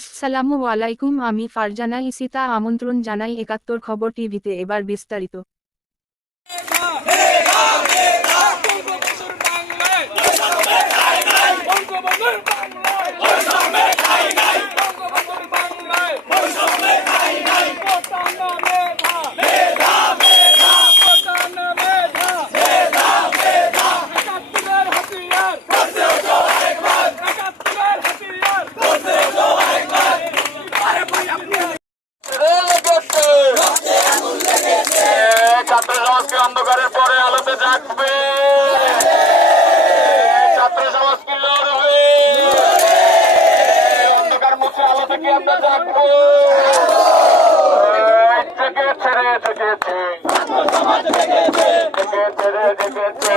আসসালামু আলাইকুম, আমি ফারজানা ইসিতা আমন্ত্রণ জানাই ৭১ খবর টিভিতে। এবার বিস্তারিত। ছাত্র সমাজকে অন্ধকারের পরে আলোতে জাগবে, ছাত্র সমাজকে লড়বে, অন্ধকার মুছে আলো থেকে আমরা জাগবো। জেগেছে রে জেগেছে, জেগেছে রে জেগেছে।